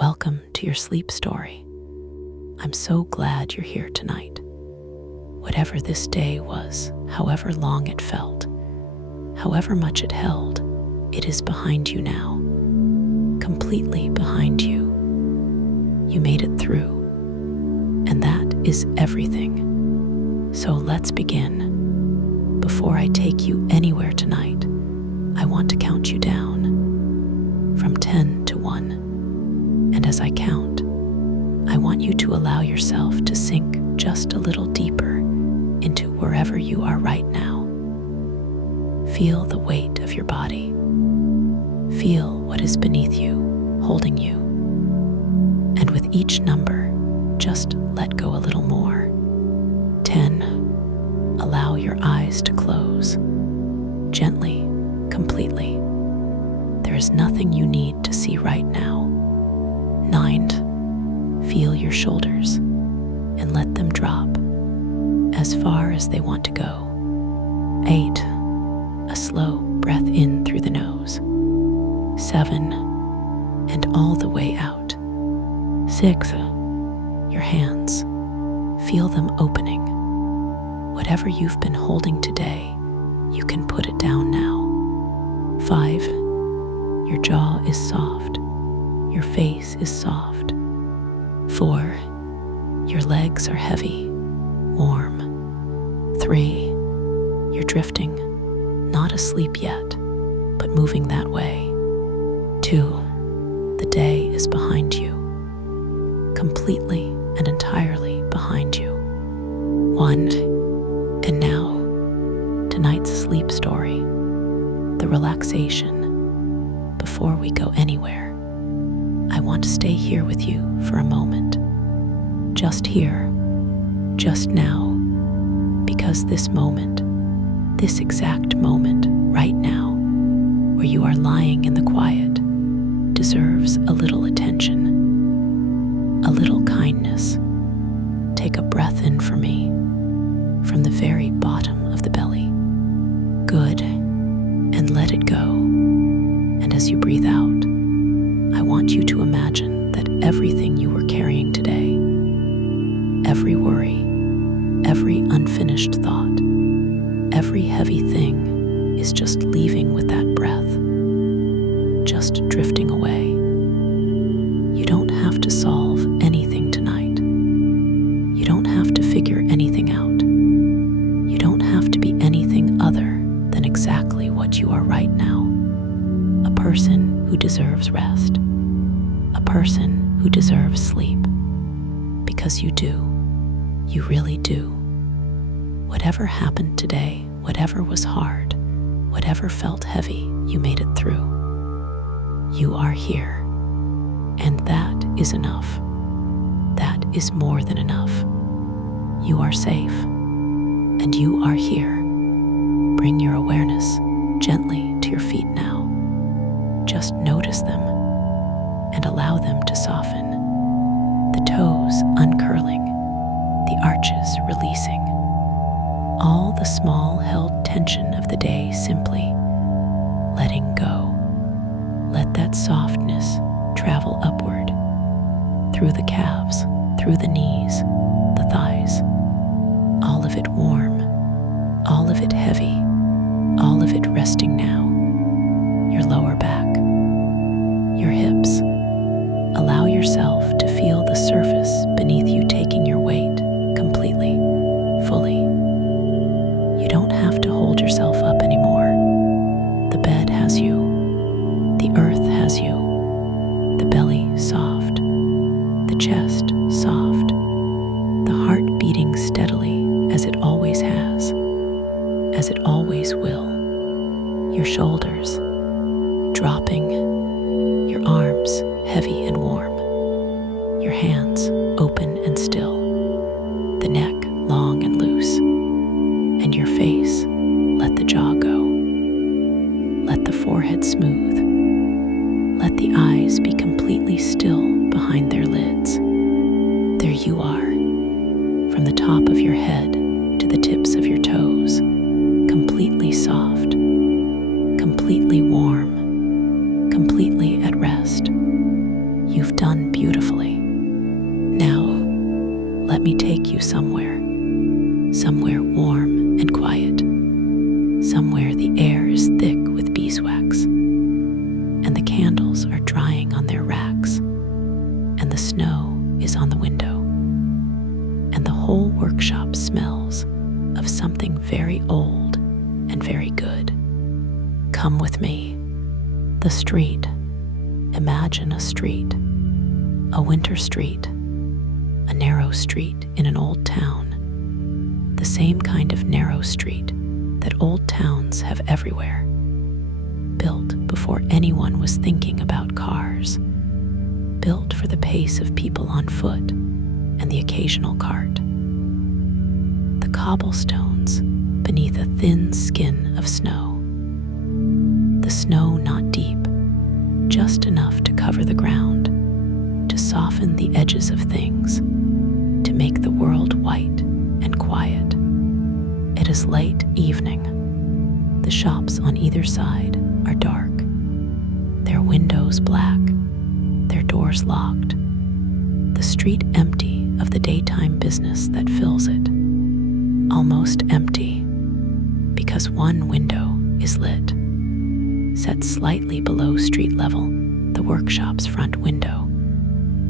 Welcome to your sleep story. I'm so glad you're here tonight. Whatever this day was, however long it felt, however much it held, it is behind you now. Completely behind you. You made it through, and that is everything. So let's begin. Before I take you anywhere tonight, I want to count you down from 10 to 1. And as I count, I want you to allow yourself to sink just a little deeper into wherever you are right now. Feel the weight of your body. Feel what is beneath you, holding you. And with each number, just let go a little more. 10. Allow your eyes to close. Gently, completely. There is nothing you need to see right now. 9. Feel your shoulders and let them drop as far as they want to go. 8. A slow breath in through the nose. 7. And all the way out. 6. Your hands. Feel them opening. Whatever you've been holding today, you can put it down now. 5. Your jaw is soft. Your face is soft. 4. Your legs are heavy, warm. 3. You're drifting, not asleep yet, but moving that way. 2. The day is behind you, completely and entirely behind you. 1. And now, tonight's sleep story, the relaxation. Before we go anywhere, I want to stay here with you for a moment. Just here, just now, because this moment, this exact moment right now, where you are lying in the quiet, deserves a little attention, a little kindness. Take a breath in for me, from the very bottom of the belly. Good, and let it go. And as you breathe out, I want you to imagine that everything you were carrying today, every worry, every unfinished thought, every heavy thing is just leaving with that breath, just drifting away. You don't have to solve anything tonight. You don't have to figure anything out. You don't have to be anything other than exactly what you are right now. A person who deserves rest. A person who deserves sleep. Because you do. You really do. Whatever happened today, whatever was hard, whatever felt heavy, you made it through. You are here. And that is enough. That is more than enough. You are safe. And you are here. Bring your awareness gently to your feet now. Just notice them and allow them to soften. The toes uncurling, the arches releasing. All the small held tension of the day simply letting go. Let that softness travel upward, through the calves, through the knees, the thighs. All of it warm, all of it heavy, all of it resting now. Your lower back, your hips. Allow yourself to feel the surface beneath you taking your weight completely, fully. You don't have to hold yourself up anymore. The bed has you. The earth has you. The belly soft. The chest soft. The heart beating steadily as it always has, as it always will. Your shoulders dropping, your arms heavy and warm, your hands open and still, the neck long and loose, and your face, let the jaw go. Let the forehead smooth. Let the eyes be completely still behind their lids. There you are, from the top of your head to the tips of your toes, completely soft, completely warm, completely at rest. You've done done beautifully. Now, let me take you somewhere warm and quiet, somewhere the air is thick with beeswax, and the candles are drying on their racks, and the snow is on the window, and the whole workshop smells of something very old and very good. Come with me. The street. Imagine a street, a winter street, a narrow street in an old town, the same kind of narrow street that old towns have everywhere, built before anyone was thinking about cars, built for the pace of people on foot and the occasional cart. The cobblestones beneath a thin skin of snow. The snow not deep, just enough to cover the ground, to soften the edges of things, to make the world white and quiet. It is late evening. The shops on either side are dark, their windows black, their doors locked, the street empty of the daytime business that fills it, almost empty, because one window is lit. Set slightly below street level, the workshop's front window,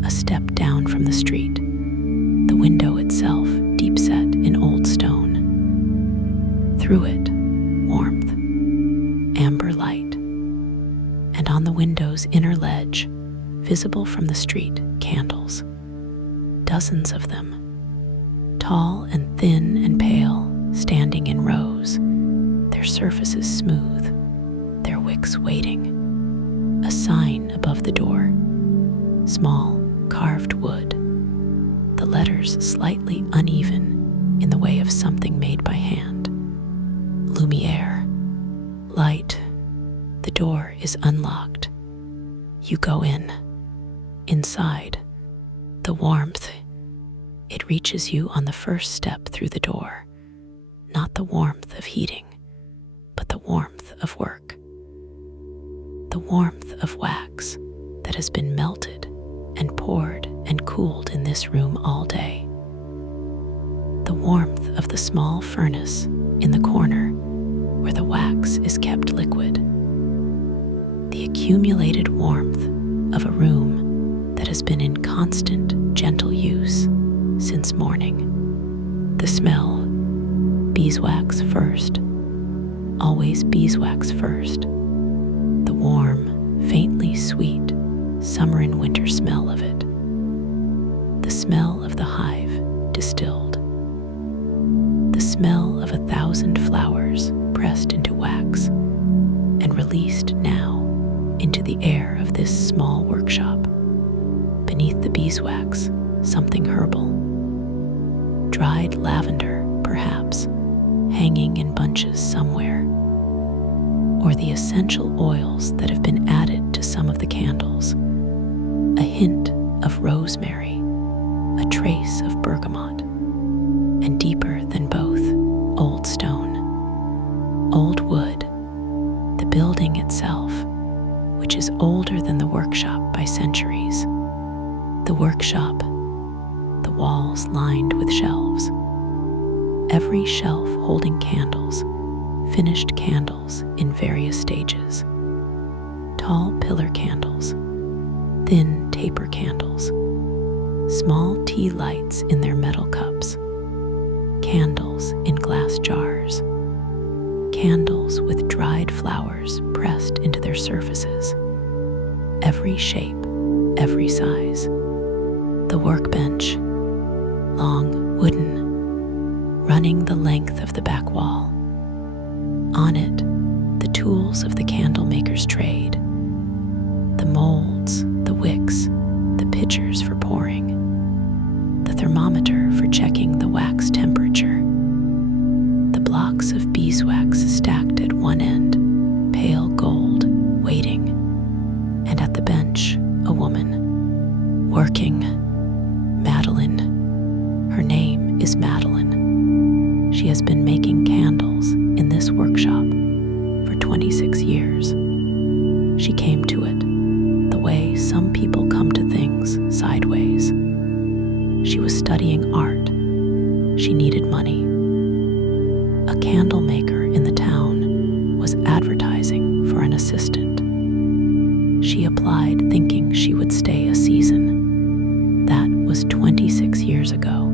a step down from the street, the window itself deep set in old stone. Through it, warmth, amber light, and on the window's inner ledge, visible from the street, candles, dozens of them, tall and thin and pale, standing in rows, their surfaces smooth, their wicks waiting. A sign above the door, small, carved wood, the letters slightly uneven in the way of something made by hand. Lumiere, light. The door is unlocked. You go in. Inside, the warmth. It reaches you on the first step through the door. Not the warmth of heating, but the warmth of work. The warmth of wax that has been melted and poured and cooled in this room all day. The warmth of the small furnace in the corner where the wax is kept liquid. The accumulated warmth of a room that has been in constant, gentle use since morning. The smell, beeswax first, always beeswax first. The warm, faintly sweet, summer and winter smell of it. The smell of the hive distilled. The smell of 1,000 flowers pressed into wax and released now into the air of this small workshop. Beneath the beeswax, something herbal. Dried lavender, perhaps, hanging in bunches somewhere. Or the essential oils that have been added to some of the candles. A hint of rosemary, a trace of bergamot, and deeper than both, old stone, old wood, the building itself, which is older than the workshop by centuries. The workshop, the walls lined with shelves, every shelf holding candles, finished candles in various stages. Tall pillar candles, thin taper candles, small tea lights in their metal cups, candles in glass jars, candles with dried flowers pressed into their surfaces, every shape, every size. The workbench, long, wooden, running the length of the back wall. On it, the tools of the candlemaker's trade, the molds, the wicks, the pitchers for pouring, the thermometer for checking the wax temperature, the blocks of beeswax stacked at one end, pale gold, waiting, and at the bench, a woman, working, Madeline. Her name is Madeline. She has been making candles in this workshop for 26 years. She came to it the way some people come to things sideways. She was studying art. She needed money. A candlemaker in the town was advertising for an assistant. She applied thinking she would stay a season. That was 26 years ago.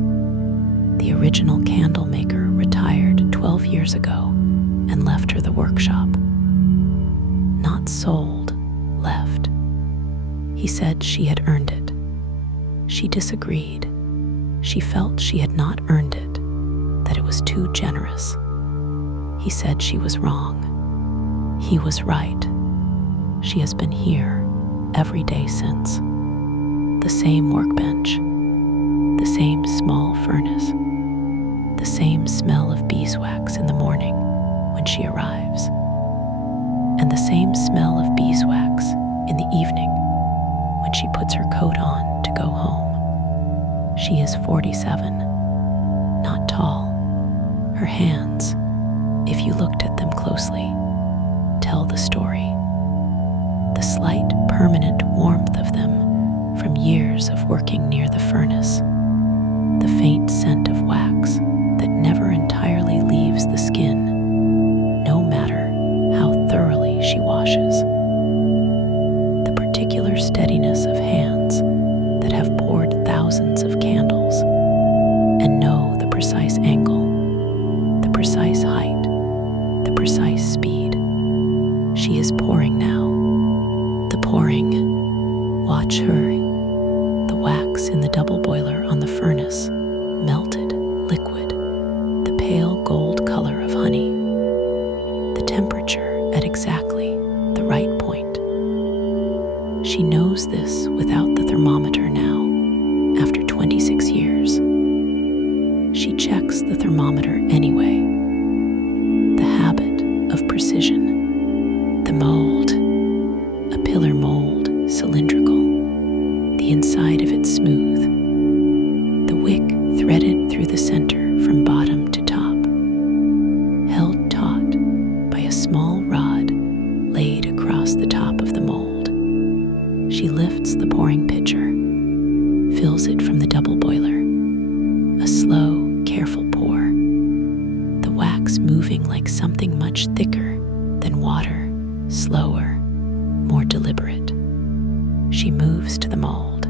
The original candlemaker retired 12 years ago and left her the workshop. Not sold, left. He said she had earned it. She disagreed. She felt she had not earned it, that it was too generous. He said she was wrong. He was right. She has been here every day since. The same workbench, the same small furnace, the same smell of beeswax in the morning when she arrives, and the same smell of beeswax in the evening when she puts her coat on to go home. She is 47, not tall. Her hands, if you looked at them closely, tell the story. The slight permanent warmth of them from years of working near the furnace, the faint scent of wax that never entirely leaves the skin, no matter how thoroughly she washes. The particular steadiness of hands that have poured thousands of candles and know the precise angle, the precise height, the precise speed. She is pouring now. The pouring. Watch her. The wax in the double boiler on the furnace, melted, liquid, the pale gold color of honey. The temperature at exactly the right point. She knows this without the thermometer now, after 26 years. She checks the thermometer anyway. The habit of precision. The mold. A pillar mold, cylindrical. The inside of it smooth. The wick threaded through the center from bottom to top. Held taut by a small rod laid across the top of the mold. She lifts the pouring pitcher, fills it from the double boiler. A slow, careful pour. The wax moving like something much thicker than water, slower, more deliberate. She moves to the mold.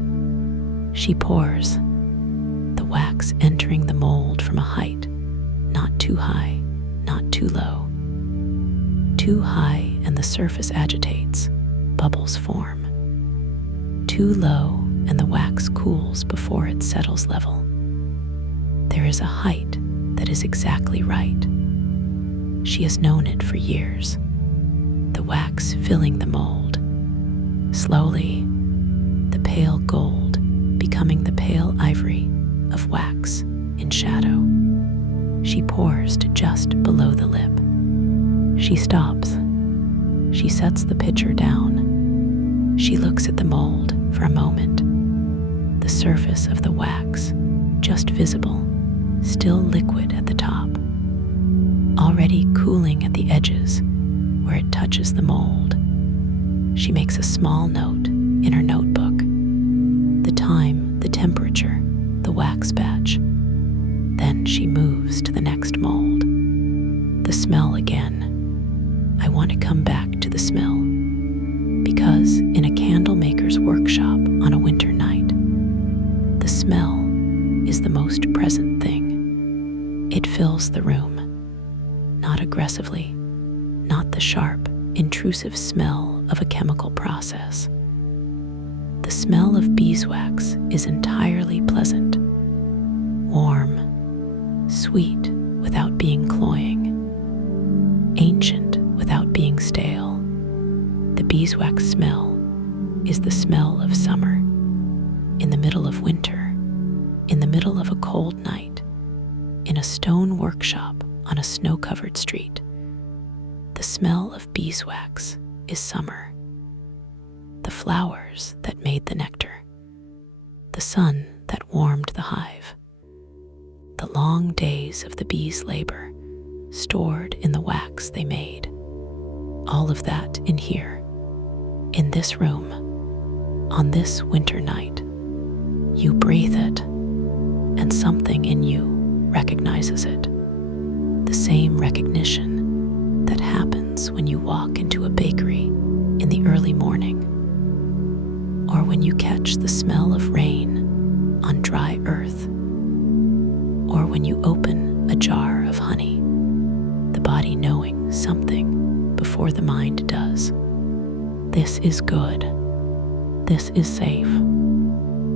She pours, the wax entering the mold from a height, not too high, not too low. Too high and the surface agitates, bubbles form. Too low and the wax cools before it settles level. There is a height that is exactly right. She has known it for years. The wax filling the mold. Slowly, the pale gold becoming the pale ivory of wax in shadow. She pours to just below the lip. She stops. She sets the pitcher down. She looks at the mold for a moment. The surface of the wax, just visible, still liquid at the top, already cooling at the edges where it touches the mold. She makes a small note in her notebook. The time, the temperature, the wax batch. Then she moves to the next mold. The smell again. I want to come back to the smell. Because in a candlemaker's workshop on a winter night, the smell is the most present thing. It fills the room. Not aggressively, not the sharp, intrusive smell of a chemical process. The smell of beeswax is entirely pleasant, warm, sweet without being cloying, ancient without being stale. The beeswax smell is the smell of summer, in the middle of winter, in the middle of a cold night, in a stone workshop on a snow-covered street. The smell of beeswax is summer. The flowers that made the nectar, the sun that warmed the hive, the long days of the bees' labor stored in the wax they made, all of that in here, in this room, on this winter night, recognizes it. The same recognition that happens when you walk into a bakery in the early morning, or when you catch the smell of rain on dry earth, or when you open a jar of honey, the body knowing something before the mind does. This is good. This is safe.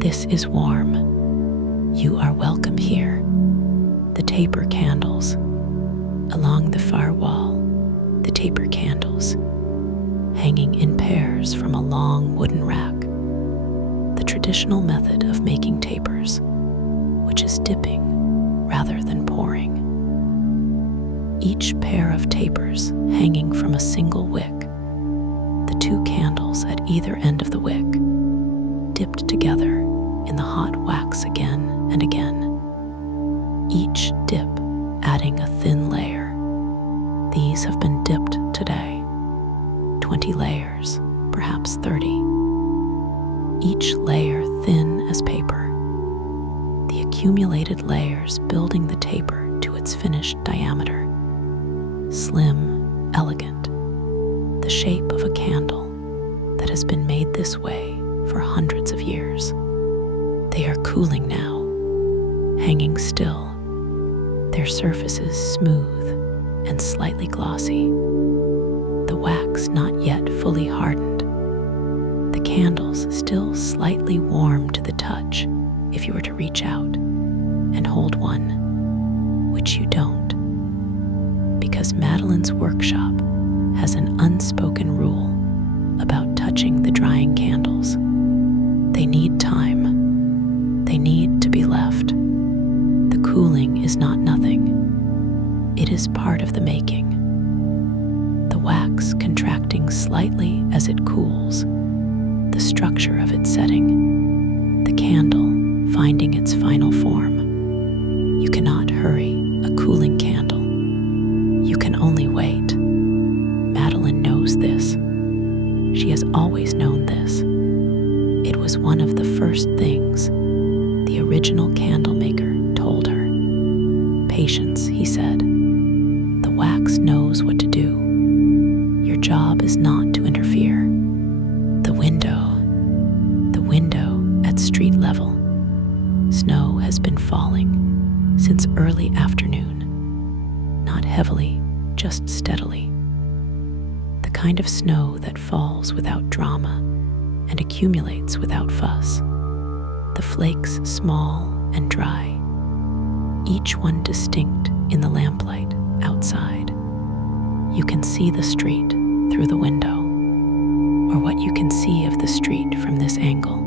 This is warm. You are welcome here. The taper candles. Along the far wall, the taper candles, hanging in pairs from a long wooden rack. The traditional method of making tapers, which is dipping rather than pouring. Each pair of tapers hanging from a single wick, the two candles at either end of the wick, dipped together in the hot wax again and again. Each dip adding a thin layer. These have been dipped today. 20 layers, perhaps 30. Each layer thin as paper. The accumulated layers building the taper to its finished diameter. Slim, elegant. The shape of a candle that has been made this way for hundreds of years. They are cooling now, hanging still, their surfaces smooth and slightly glossy, the wax not yet fully hardened, the candles still slightly warm to the touch if you were to reach out and hold one, which you don't, because Madeline's workshop has an unspoken rule about touching the drying candles. They need time. They need to be left. The cooling is not nothing. It is part of the making. The wax contracting slightly as it cools, the structure of its setting, the candle finding its final form. You cannot hurry a cooling candle. You can only wait. Madeline knows this. She has always known this. It was one of the first things the original Candlemaker told her. Patience, he said. The wax knows what to do. Your job is not to interfere. The window at street level. Snow has been falling since early afternoon. Not heavily, just steadily. The kind of snow that falls without drama and accumulates without fuss. The flakes small and dry, each one distinct in the lamplight outside. You can see the street through the window, or what you can see of the street from this angle.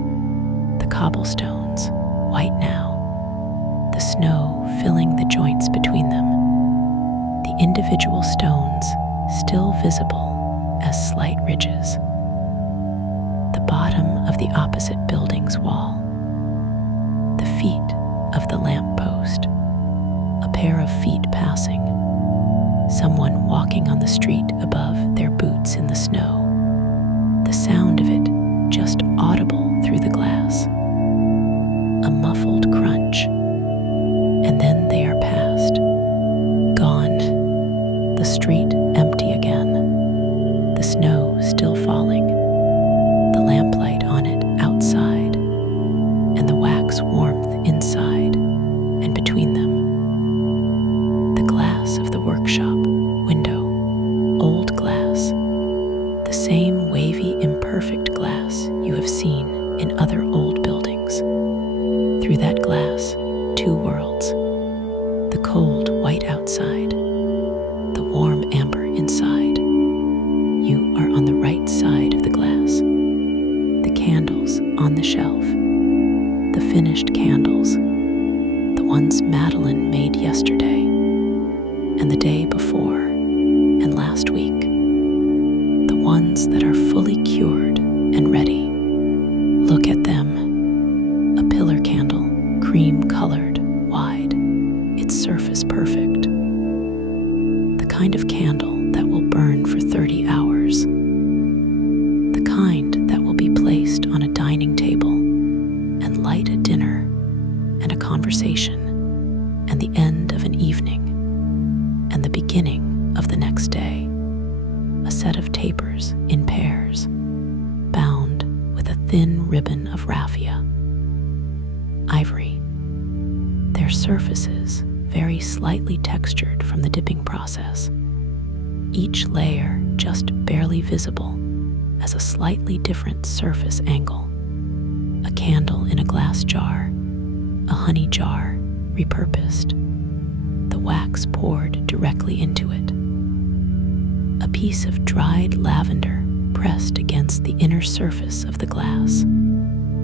The cobblestones, white now, the snow filling the joints between them, the individual stones still visible as slight ridges. The bottom of the opposite building's wall, the feet of the lamppost, a pair of feet passing, someone walking on the street above their boots in the snow, the sound of it just audible through the glass, a muffled crunch, and then they are past, gone, the street empty again, the snow still falling, the lamplight on it outside, and the wax warmth inside and between them. The glass of the workshop window, old glass, the same wavy, imperfect glass you have seen in other old buildings. Through that glass, two worlds, the cold white outside, the warm amber inside. You are on the right side of the glass. The candles on the shelf, the finished candles, the ones Madeline made yesterday, and the day before, and last week, the ones that are fully cured and ready. Look at them. A pillar candle, cream-colored, wide, its surface perfect. The kind of candle that will burn for 30 hours. The kind that will be placed on a dining table and light a dinner and a conversation and the end of beginning of the next day, a set of tapers in pairs, bound with a thin ribbon of raffia. Ivory, their surfaces very slightly textured from the dipping process, each layer just barely visible as a slightly different surface angle. A candle in a glass jar, a honey jar repurposed, the wax poured directly into it. A piece of dried lavender pressed against the inner surface of the glass,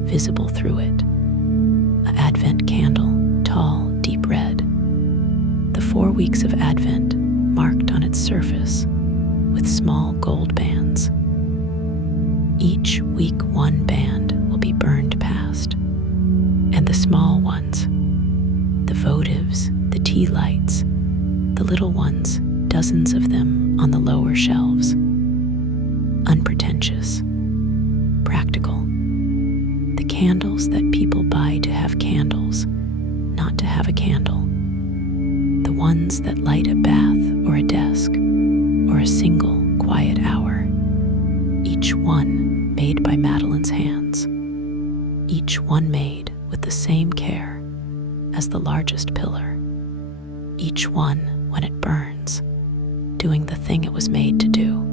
visible through it. An Advent candle, tall, deep red. The 4 weeks of Advent marked on its surface with small gold bands. Each week one band will be burned past, and the small ones, the votives, the tea lights, the little ones, dozens of them on the lower shelves. Unpretentious, practical. The candles that people buy to have candles, not to have a candle. The ones that light a bath or a desk or a single quiet hour. Each one made by Madeline's hands. Each one made with the same care as the largest pillar. Each one, when it burns, doing the thing it was made to do.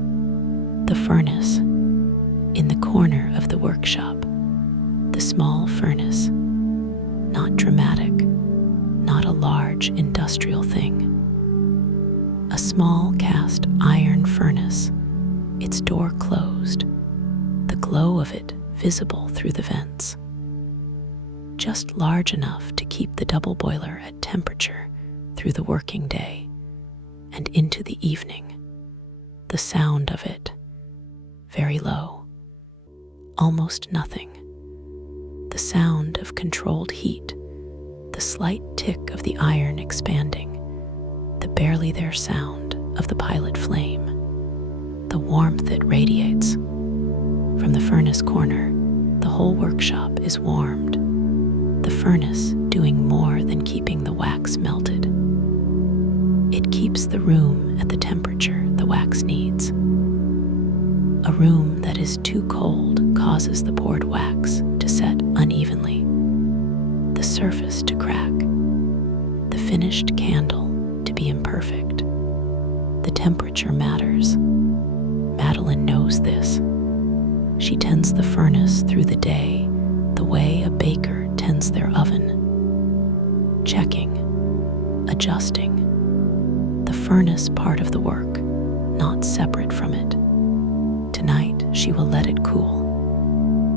The furnace, in the corner of the workshop, the small furnace, not dramatic, not a large industrial thing. A small cast iron furnace, its door closed, the glow of it visible through the vents. Just large enough to keep the double boiler at temperature through the working day and into the evening. The sound of it, very low, almost nothing. The sound of controlled heat, the slight tick of the iron expanding, the barely there sound of the pilot flame, the warmth it radiates. From the furnace corner, the whole workshop is warmed, the furnace doing more than keeping the wax melted. It keeps the room at the temperature the wax needs. A room that is too cold causes the poured wax to set unevenly, the surface to crack, the finished candle to be imperfect. The temperature matters. Madeline knows this. She tends the furnace through the day the way a baker tends their oven, checking, adjusting. The furnace part of the work, not separate from it. Tonight she will let it cool.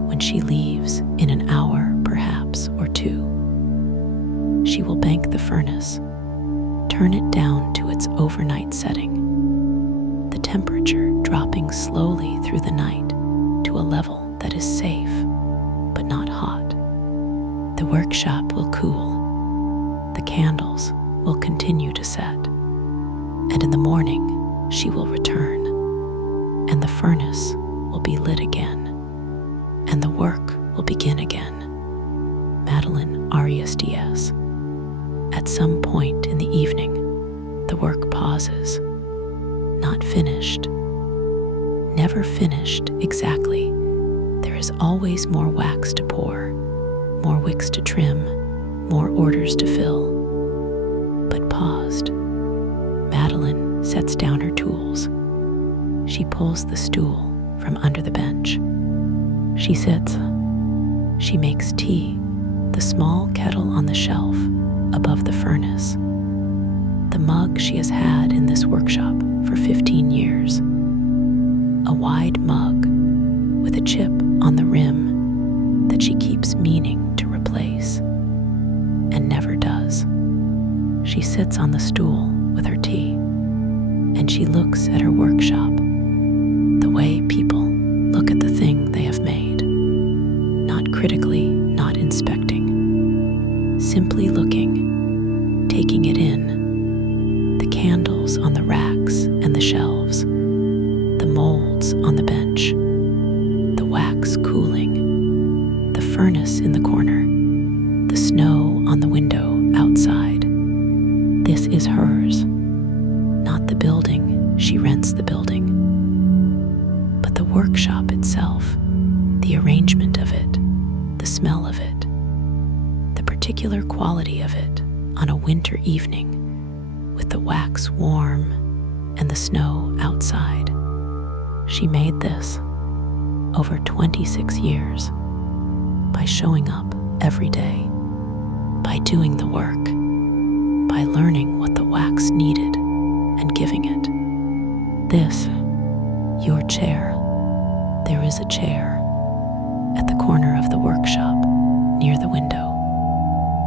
When she leaves in an hour, perhaps, or 2, she will bank the furnace, turn it down to its overnight setting, the temperature dropping slowly through the night to a level that is safe, but not hot. The workshop will cool. The candles will continue to set. And in the morning, she will return, and the furnace will be lit again, and the work will begin again. Madeline RESDS. At some point in the evening, the work pauses. Not finished. Never finished exactly. There is always more wax to pour, more wicks to trim, more orders to fill. But paused. Madeline sets down her tools. She pulls the stool from under the bench. She sits. She makes tea, the small kettle on the shelf above the furnace. The mug she has had in this workshop for 15 years. A wide mug with a chip on the rim that she keeps meaning to replace and never does. She sits on the stool with her tea, and she looks at her workshop the way people look at the thing they have made, not critically, not inspecting, simply looking, taking it in. The candles on the racks and the shelves, the molds on the bench, the wax cooling, the furnace in the corner, the snow on the window outside. This is hers, not the building, she rents the building. But the workshop itself, the arrangement of it, the smell of it, the particular quality of it on a winter evening with the wax warm and the snow outside. She made this over 26 years by showing up every day, by doing the work, by learning what the wax needed and giving it. This, your chair, there is a chair at the corner of the workshop near the window.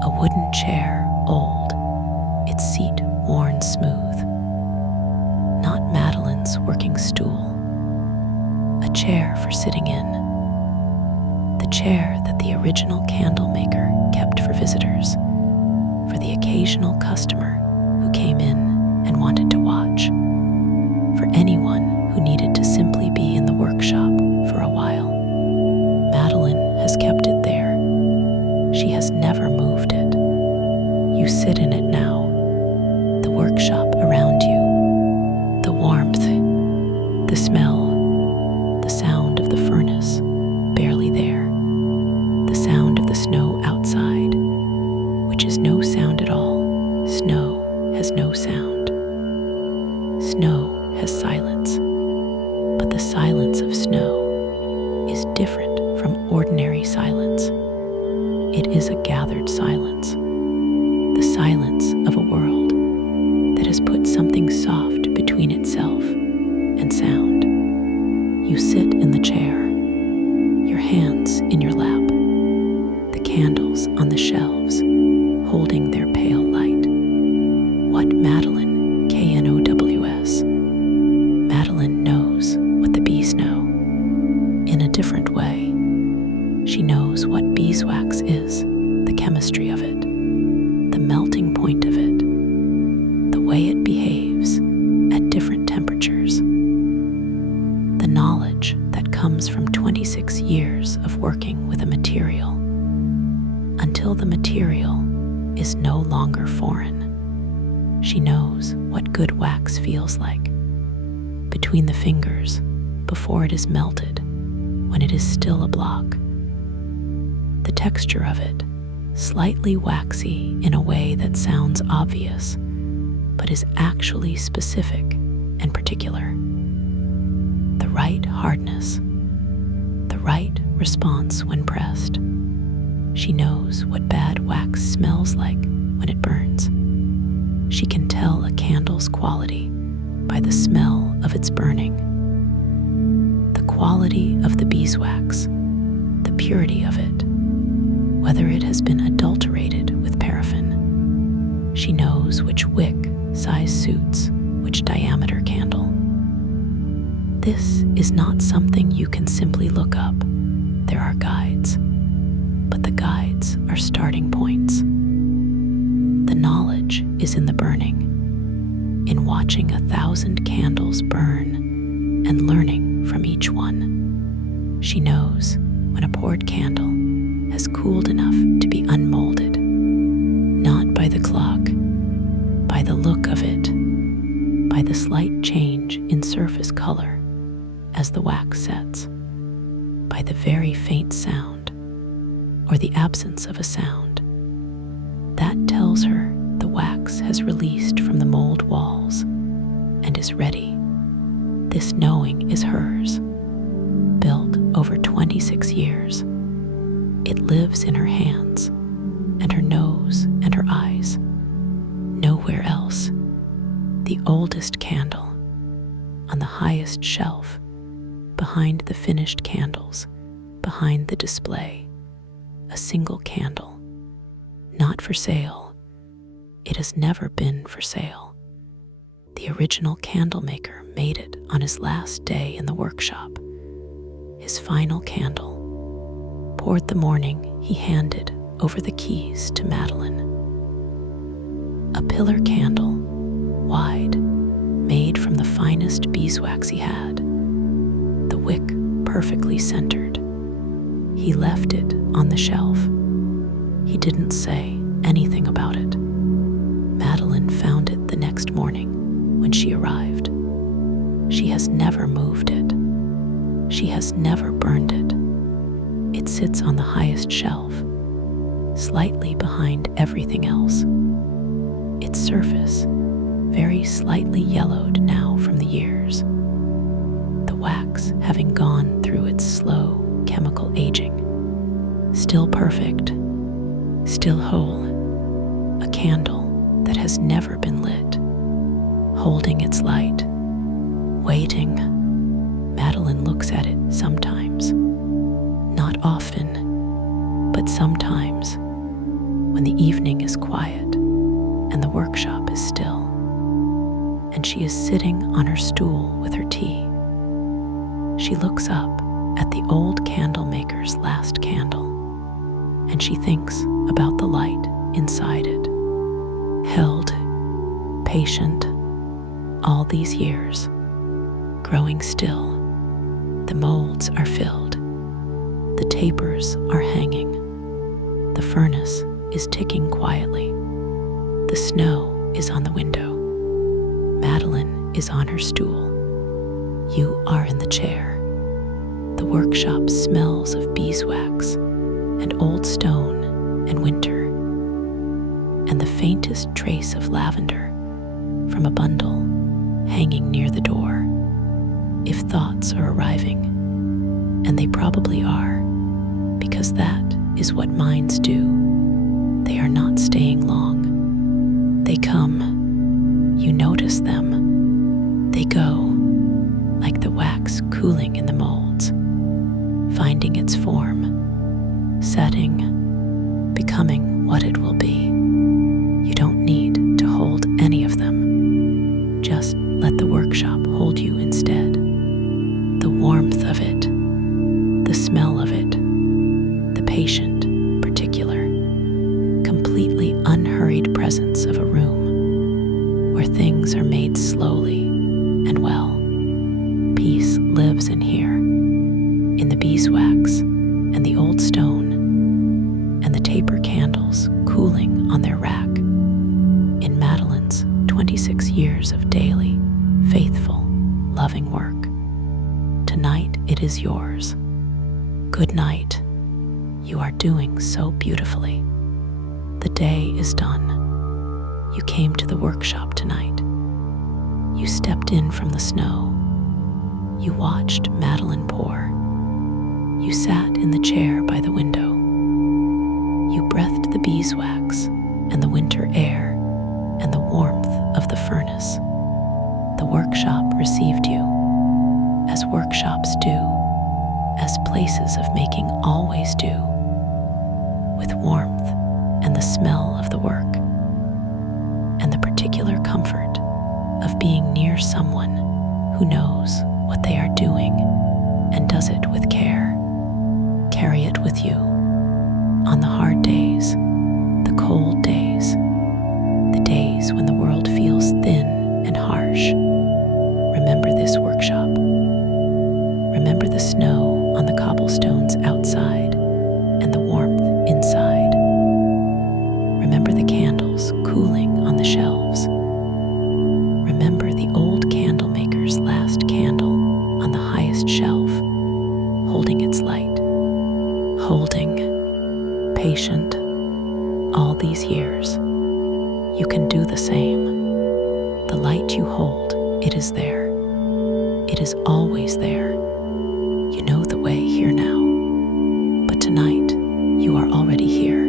A wooden chair, old, its seat worn smooth. Not Madeline's working stool. A chair for sitting in. The chair that the original Candlemaker kept for visitors, for the occasional customer who came in and wanted to watch, for anyone who needed to simply be in the workshop for a while. Madeline has kept it there. She has never moved it. You sit in it now. The workshop around you. The warmth. The smell. The sound of the furnace, barely there. The sound of the snow outside, which is no sound at all. Snow has no sound. Snow has silence. But the silence of snow is different from ordinary silence. It is a gathered silence, the silence of a world that has put something soft between itself and sound. You sit in the chair, your hands in your lap, the candles on the shelves holding their pale light. What Madeline, Knows. Madeline knows what the bees know. In a different way, she knows what beeswax is, the chemistry of it, the melting point of it, the way it behaves at different temperatures. The knowledge that comes from 26 years of working with a material until the material is no longer foreign. She knows what good wax feels like between the fingers before it is melted, when it is still a block. The texture of it, slightly waxy in a way that sounds obvious, but is actually specific and particular. The right hardness, the right response when pressed. She knows what bad wax smells like when it burns. She can tell a candle's quality by the smell of its burning. The quality of the beeswax, the purity of it, whether it has been adulterated with paraffin. She knows which wick size suits which diameter candle. This is not something you can simply look up. There are guides, but the guides are starting points. The knowledge is in the burning, in watching 1,000 candles burn and learning from each one. She knows when a poured candle has cooled enough to be unmolded, not by the clock, by the look of it, by the slight change in surface color as the wax sets, by the very faint sound or the absence of a sound. That tells her the wax has released from the mold walls and is ready. This knowing is hers, built over 26 years. It lives in her hands and her nose and her eyes. Nowhere else. The oldest candle on the highest shelf, behind the finished candles, behind the display. A single candle, not for sale. It has never been for sale. The original Candlemaker made it on his last day in the workshop. His final candle, poured the morning he handed over the keys to Madeline. A pillar candle, wide, made from the finest beeswax he had, the wick perfectly centered. He left it on the shelf. He didn't say anything about it. Madeline found it the next morning when she arrived. She has never moved it. She has never burned it. It sits on the highest shelf, slightly behind everything else. Its surface, very slightly yellowed now from the years, the wax having gone through its slow chemical aging. Still perfect, still whole, a candle that has never been lit, holding its light, waiting. Madeline looks at it sometimes, not often, but sometimes, when the evening is quiet and the workshop is still, and she is sitting on her stool with her tea. She looks up at the old candlemaker's last candle, and she thinks about the light inside it. Held, patient, all these years, growing still. The molds are filled. The tapers are hanging. The furnace is ticking quietly. The snow is on the window. Madeline is on her stool. You are in the chair. The workshop smells of beeswax and old stone and winter, and the faintest trace of lavender from a bundle hanging near the door. If thoughts are arriving, and they probably are, because that is what minds do, they are not staying long. They come, you notice them. They go, like the wax cooling in the molds, finding its form, setting, becoming what it will be. You don't need to hold any of them. Just let the workshop hold you instead. The warmth of it, the smell of it, the patient, particular, completely unhurried presence of a room where things are made slowly and well. Peace lives in here, in the beeswax and the old stone and the taper candles cooling on their rack, in Madeline's 26 years of daily, faithful, loving work. Tonight it is yours. Good night. You are doing so beautifully. The day is done. You came to the workshop tonight. You stepped in from the snow. You watched Madeline pour. You sat in the chair by the window. You breathed the beeswax and the winter air and the warmth of the furnace. The workshop received you, as workshops do, as places of making always do, with warmth and the smell of the work, and the particular comfort of being near someone who knows what they are doing and does it with care. Carry it with you on the hard days, the cold days, the days when the world feels thin and harsh. Remember this workshop. Remember the snow on the cobblestones outside and the warmth inside. Remember the candles cooling on the shelves. Remember the old candlemaker's last candle on the highest shelf, holding its light, holding, patient, all these years. You can do the same. The light you hold, it is there. It is always there. You know the way here now. But tonight, you are already here.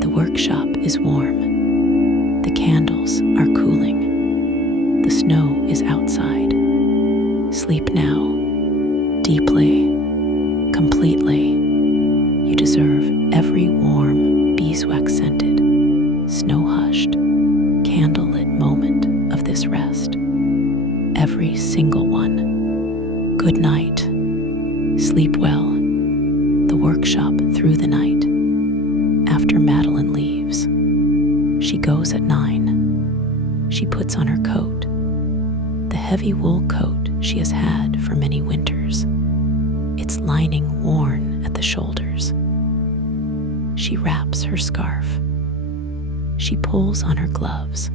The workshop is warm. The candles are cooling. The snow is outside. Sleep now, deeply, completely. You deserve every warm, beeswax-scented, snow-hushed, candlelit moment of this rest. Every single one. Good night. Sleep well. The workshop through the night. After Madeline leaves, she goes at 9. She puts on her coat, the heavy wool coat she has had for many winters, its lining worn at the shoulders. She wraps her scarf. She pulls on her gloves,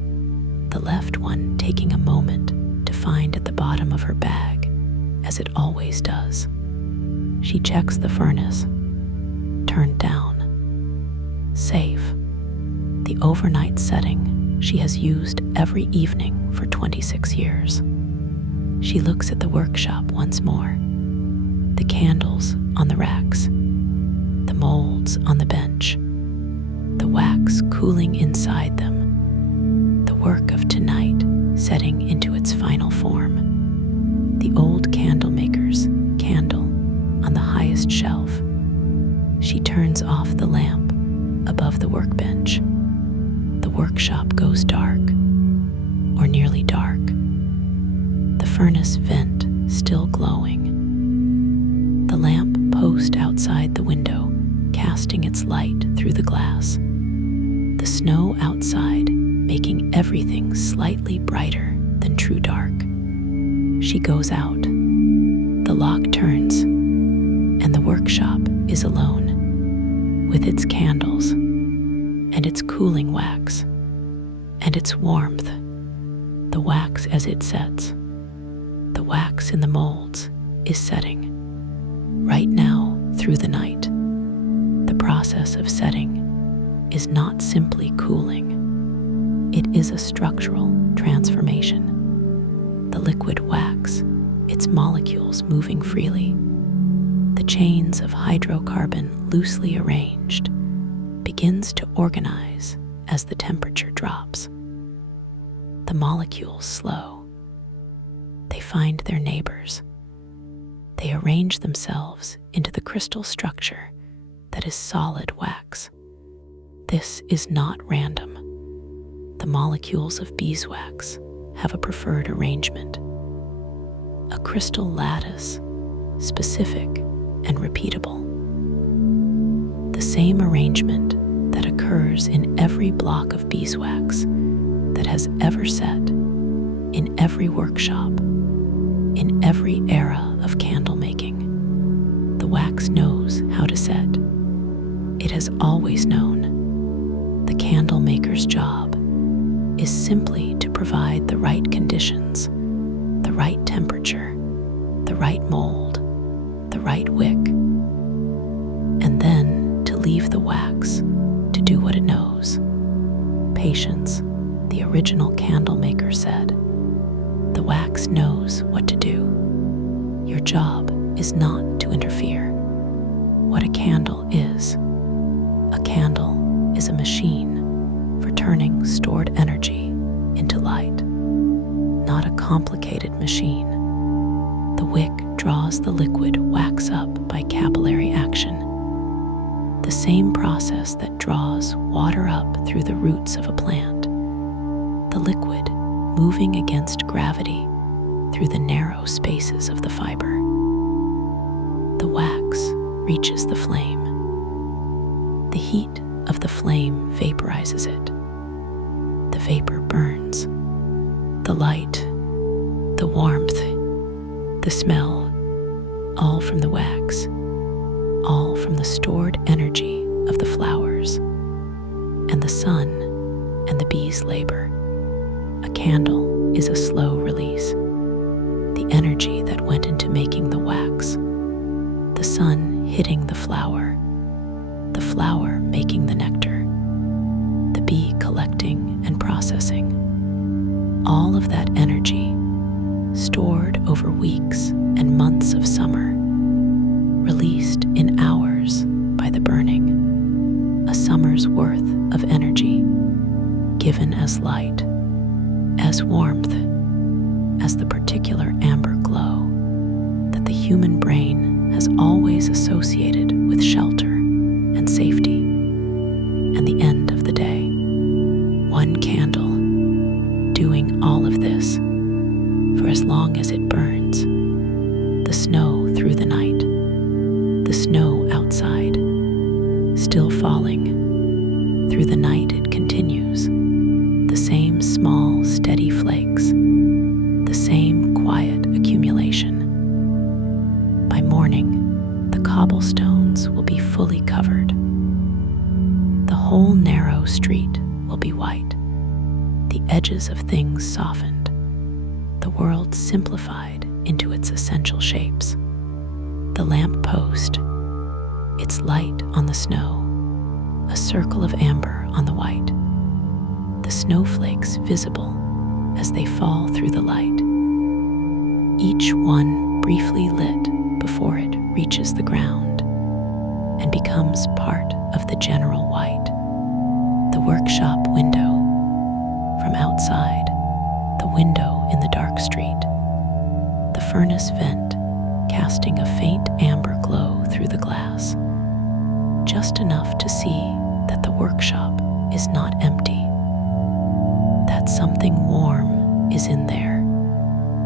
the left one taking a moment to find at the bottom of her bag, as it always does. She checks the furnace, turned down, safe, the overnight setting she has used every evening for 26 years. She looks at the workshop once more, the candles on the racks, the molds on the bench, the wax cooling inside them, the work of tonight setting into its final form, the old Candlemaker's candle on the highest shelf. She turns off the lamp above the workbench. The workshop goes dark, or nearly dark, the furnace vent still glowing, the lamp post outside the window casting its light through the glass, the snow outside making everything slightly brighter than true dark. She goes out, the lock turns, and the workshop is alone, with its candles, and its cooling wax, and its warmth, the wax as it sets. The wax in the molds is setting, right now through the night. The process of setting is not simply cooling. It is a structural transformation. The liquid wax, its molecules moving freely, the chains of hydrocarbon loosely arranged, begins to organize as the temperature drops. The molecules slow. They find their neighbors. They arrange themselves into the crystal structure that is solid wax. This is not random. The molecules of beeswax have a preferred arrangement, a crystal lattice, specific and repeatable. The same arrangement that occurs in every block of beeswax that has ever set, in every workshop, in every era of candle making. The wax knows how to set. It has always known. The candle maker's job is simply to provide the right conditions, the right temperature, the right mold, the right wick, and then to leave the wax to do what it knows. Patience, the original candle maker said. The wax knows what to do. Your job is not to interfere. What a candle is a machine for turning stored energy into light, not a complicated machine. The wick draws the liquid wax up by capillary action, the same process that draws water up through the roots of a plant. The liquid moving against gravity through the narrow spaces of the fiber. The wax reaches the flame. The heat of the flame vaporizes it. The vapor burns. The light, the warmth, the smell, all from the wax, all from the stored energy of the flowers, and the sun and the bees' labor. A candle is a slow release. The energy that went into making the wax, the sun hitting the flower making the nectar, the bee collecting and processing. All of that energy, stored over weeks and months of summer, released in hours by the burning, a summer's worth of energy, given as light, as warmth, as the particular amber glow that the human brain has always associated with shelter and safety. And the end of the day, one candle doing all of this for as long as it burns. The snow through the night, the snow outside, still falling. Through the night it continues, the same small, steady flakes, the same quiet accumulation. By morning, the cobblestones will be fully covered. The whole narrow street will be white. The edges of things softened, the world simplified into its essential shapes. The lamp post, its light on the snow, a circle of amber on the white, the snowflakes visible as they fall through the light, each one briefly lit before it reaches the ground and becomes part of the general white. The workshop window, from outside, the window in the dark street, the furnace vent casting a faint amber glow through the glass, just enough to see that the workshop is not empty, that something warm is in there,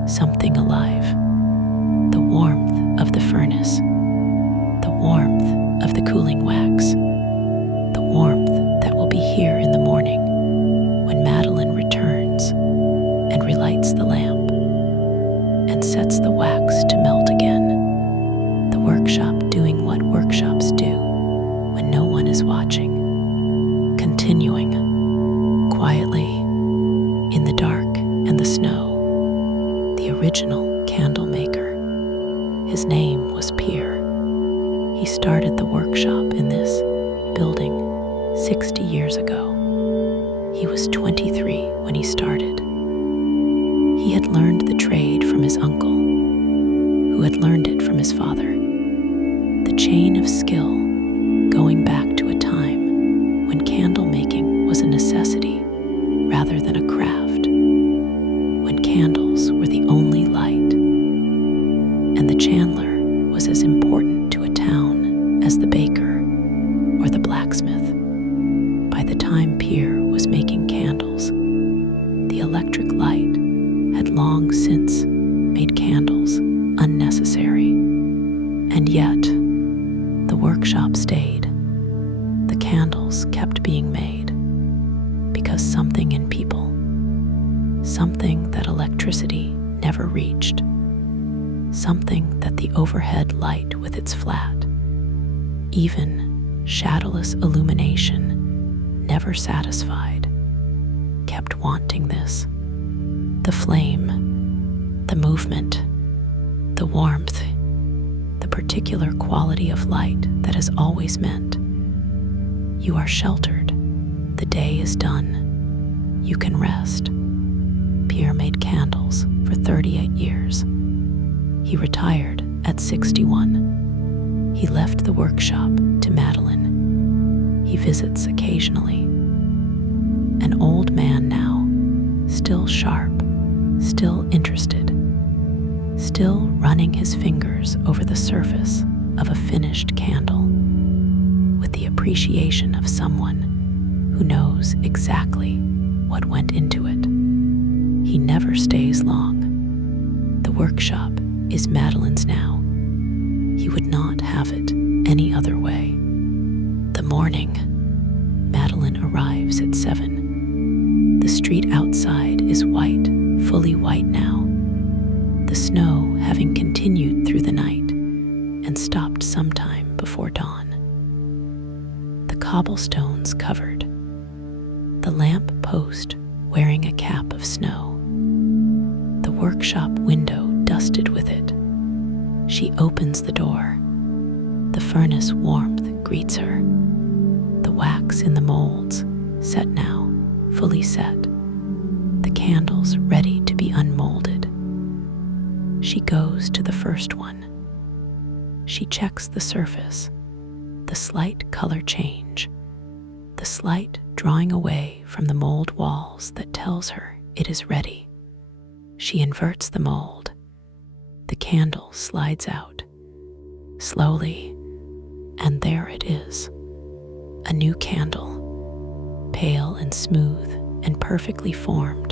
something alive. The warmth of the furnace, the warmth of the cooling wax, the warmth that will be here in the morning when Madeline returns and relights the lamp and sets the wax to melt again. The workshop doing what workshops do when no one is watching, continuing quietly in the dark and the snow. The original Candlemaker, his name was Pierre. He started the workshop in this building 60 years ago. He was 23 when he started. He had learned the trade from his uncle, who had learned it from his father. The chain of skill going back to a time when candle making was a necessity rather than a craft, when candles were the only light, and the chandler was as important to a town as the baker or the blacksmith. By the time Pierre was making candles, the electric light had long since made candles unnecessary. And yet, the workshop stayed. The candles kept being made because something in people, something that electricity never reached, something that the overhead light with its flat, even shadowless illumination never satisfied, kept wanting this. The flame, the movement, the warmth, the particular quality of light that has always meant you are sheltered, the day is done, you can rest. Pierre made candles for 38 years. He retired at 61. He left the workshop to Madeline. He visits occasionally. An old man now, still sharp, still interested, still running his fingers over the surface of a finished candle with the appreciation of someone who knows exactly what went into it. He never stays long. The workshop is Madeline's now. He would not have it any other way. The morning, Madeline arrives at 7. The street outside is white, fully white now, the snow having continued through the night and stopped sometime before dawn. The cobblestones covered, the lamp post wearing a cap of snow, the workshop window dusted with it. She opens the door. The furnace warmth greets her. The wax in the molds, set now, fully set. The candles ready to be unmolded. She goes to the first one. She checks the surface, the slight color change, the slight drawing away from the mold walls that tells her it is ready. She inverts the mold. The candle slides out, slowly, and there it is. A new candle, pale and smooth and perfectly formed,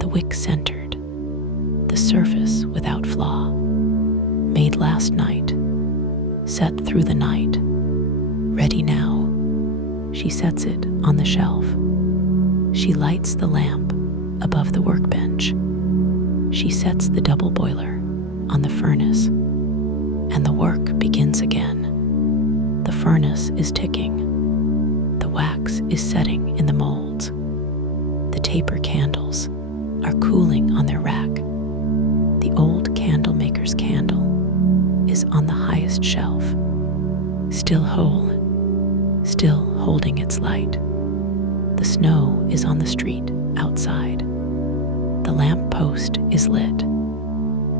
the wick centered, the surface without flaw, made last night, set through the night, ready now. She sets it on the shelf. She lights the lamp above the workbench. She sets the double boiler on the furnace, and the work begins again. The furnace is ticking. The wax is setting in the molds. The taper candles are cooling on their rack. The old Candlemaker's candle is on the highest shelf, still whole, still holding its light. The snow is on the street outside. The lamp post is lit.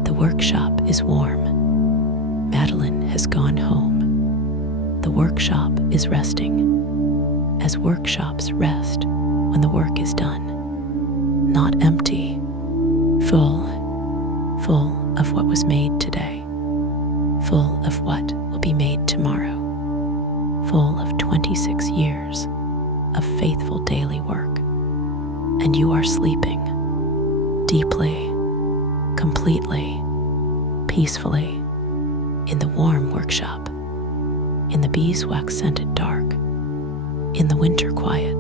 The workshop is warm. Madeline has gone home. The workshop is resting, as workshops rest when the work is done. Not empty, full of what was made today, full of what will be made tomorrow, full of 26 years of faithful daily work. And you are sleeping deeply, completely, peacefully, in the warm workshop, in the beeswax-scented dark, in the winter quiet,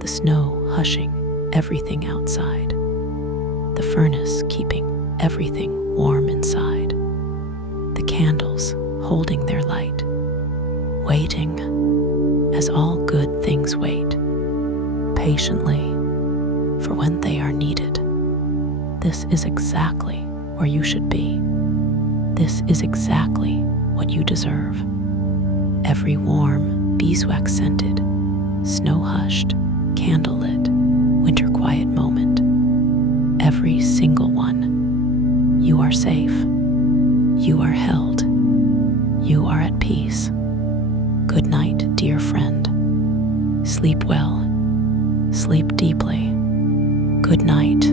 the snow hushing everything outside, the furnace keeping everything warm inside, the candles holding their light, waiting as all good things wait, patiently for when they are needed. This is exactly where you should be. This is exactly what you deserve. Every warm, beeswax-scented, snow-hushed, candle-lit, winter-quiet moment. Every single one. You are safe. You are held. You are at peace. Good night, dear friend. Sleep well. Sleep deeply. Good night.